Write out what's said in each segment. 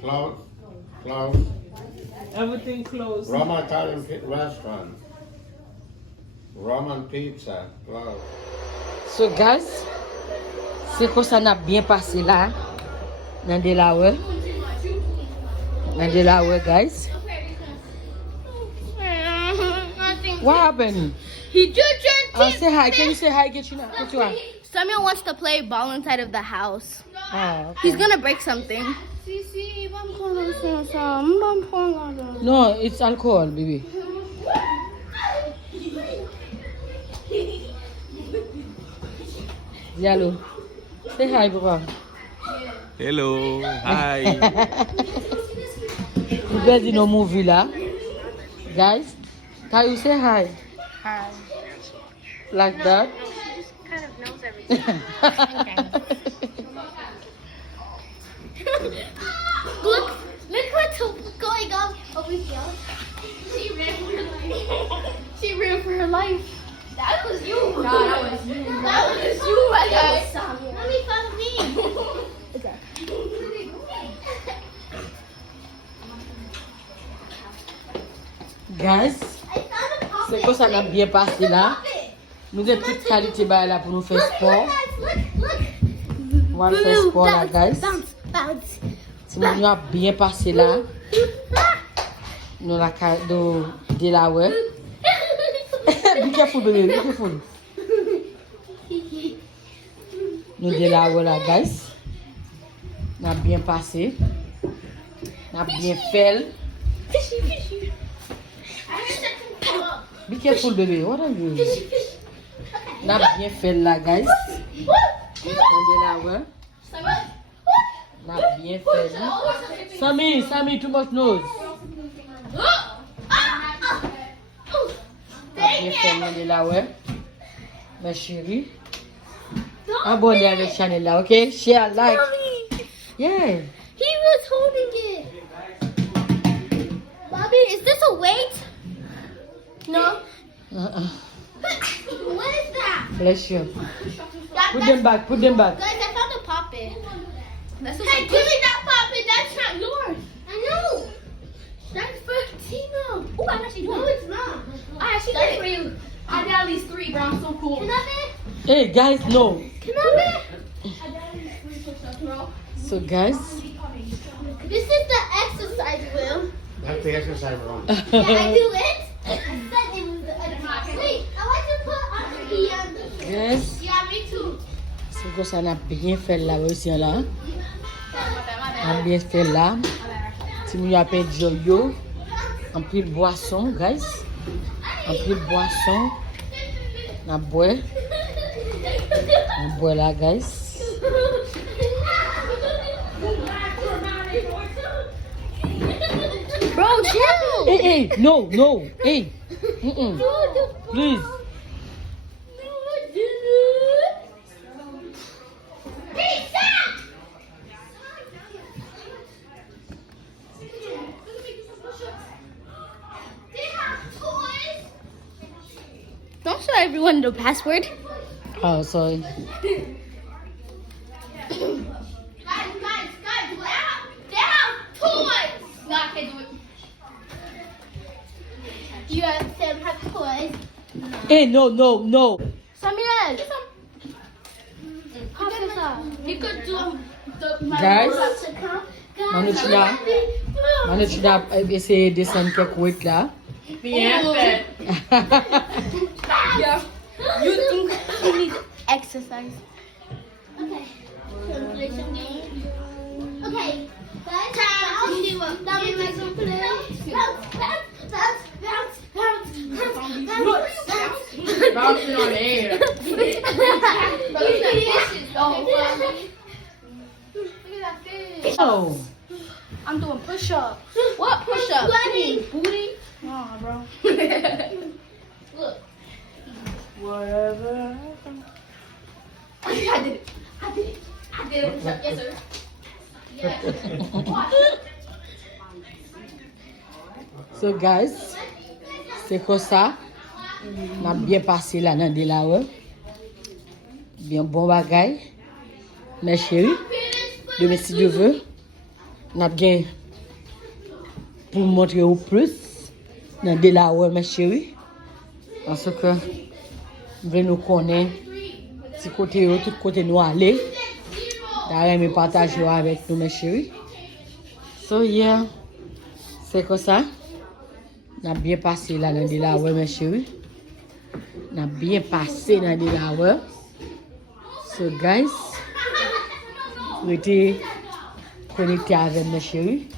Close. Everything closed. Roma Italian restaurant. Roman pizza. Close. So guys, c'est comme ça n'a bien passé là dans Delaware. Dans Delaware, guys. What happened? He just Say hi. Can you say hi, Katrina? Katrina. Samuel wants to play ball inside of the house. Oh, okay. He's gonna break something. No, it's alcohol, baby. Yellow. Say hi, Papa. Hello. Hi. You guys in a movie lah. Guys, can you say hi? Hi. Like that? Kind of knows everything. Look what's going on over here. She ran for her life. She ran for her life. That was you. No, that was you. That was you, my guy. Let me follow me. Okay. Guys, c'est que ça n'a bien passé là. Nous avons toute qualité là pour nous faire sport. On va faire sport là, guys. Si nous avons bien passé là, nous la de Delaware. Be careful, baby. Be careful. Nous Delaware là, guys. On a bien passé. On a bien fait. Be careful, baby. What are you? On a bien fait là, guys. On Delaware. On a bien fait là. Sammy, too much nose. On a bien fait là, Delaware. Ma chérie. Abonnez à la chaîne là, ok? Share, like. Yeah. He was holding it. Bobby, is this a weight? No. What is that? Bless you. Put them back. Guys, I found a poppet. Hey, give me that poppet. That's not yours. I know. That's for Tino. Oh, I'm actually doing it. No, it's not. I actually did it for you. I got at least 3, bro. I'm so cool. Can I be? Hey, guys, no. Can I be? I got at least 3 push-ups, bro. So, guys. This is the exercise wheel. That's the exercise room. Yeah, I do it. I said it was the exercise. Wait, I want to put on the Yes. Yeah, me too. C'est que ça n'a bien fait là aussi là. On a bien fait là. Si nous avons dit yo, en pile boisson, guys. En pile boisson. On boit. On boit là, guys. Bro, chill. Hey, no. Hey. Please. Hey, stop! Don't show everyone the password. Oh, sorry. Guys, they have toys. No, I can't do it. Do you have them have toys? Hey, no. Samuel, get some. You could do the Guys, Manouchina essayer de descendre quelques weight là. Bien fait. Yeah. You think he needs exercise? Okay. Play some games. Okay. Guys, now we make some play. Bouncing on air. Oh. I'm doing push-ups. What push-ups? Booty? Nah, bro. Look. Whatever. I did it. Yes, sir. Yeah. So guys, c'est comme ça. On a bien passé là dans Delaware. Bien bon bagay. mes chéris. Demain, si Dieu veut, nous avons pour montrer au plus dans Delaware, mes chéris. Parce que nous voulons nous connaître, si côté, tout côté nous aller. D'ailleurs, me partager avec nous, mes chéris. So, yeah, c'est comme ça. On a bien passé là dans Delaware, mes chéris. On a bien passé dans Delaware. So, guys, vous êtes connectés avec mes chéris.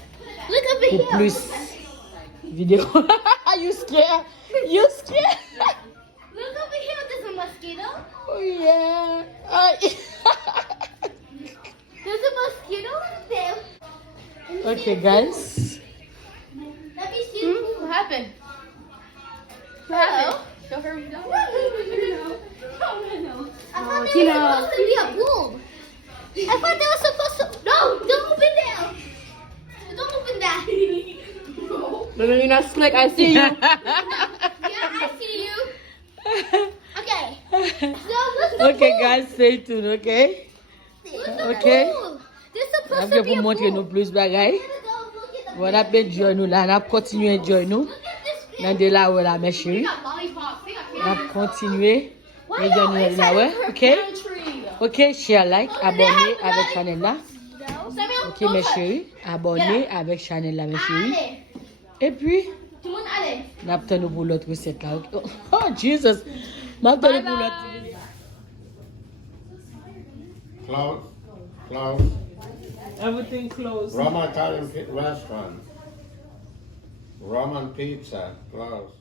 Look over Pour here. plus vidéos. You scared? You scared? Look over here. There's a mosquito. Oh, yeah. There's a mosquito there. Okay, guys. Let me see. What happened? What happened? Show her. I thought there was supposed to be a boob. I thought there was supposed to. No, don't open there. Don't open that. Baby, you're not slick. I see you. Yeah, I see you. Okay. So what's the Okay, boob? guys, stay tuned, okay? What's the Okay. boob? There's supposed On to va be vous a montrer nous boob. plus bagailles. Go look at the On a fait enjoy nous là, on a continué enjoy nous. Look at this Dans Delaware là, mes chéris. Lollipops. They got On a continué Why enjoy y'all nous dans inside Delaware, her ok? country? Ok, share, like, abonnez avec channel là. No. Samuel, Ok, don't mes touch. chéris, abonnez avec channel là, mes chéris. Allez. Et puis, Tout le monde, allez. on attend nous pour l'autre recette là, ok? Oh, Jesus! On attend nous pour l'autre. Close. Everything closed. Roman Italian restaurant. Roman pizza. Close.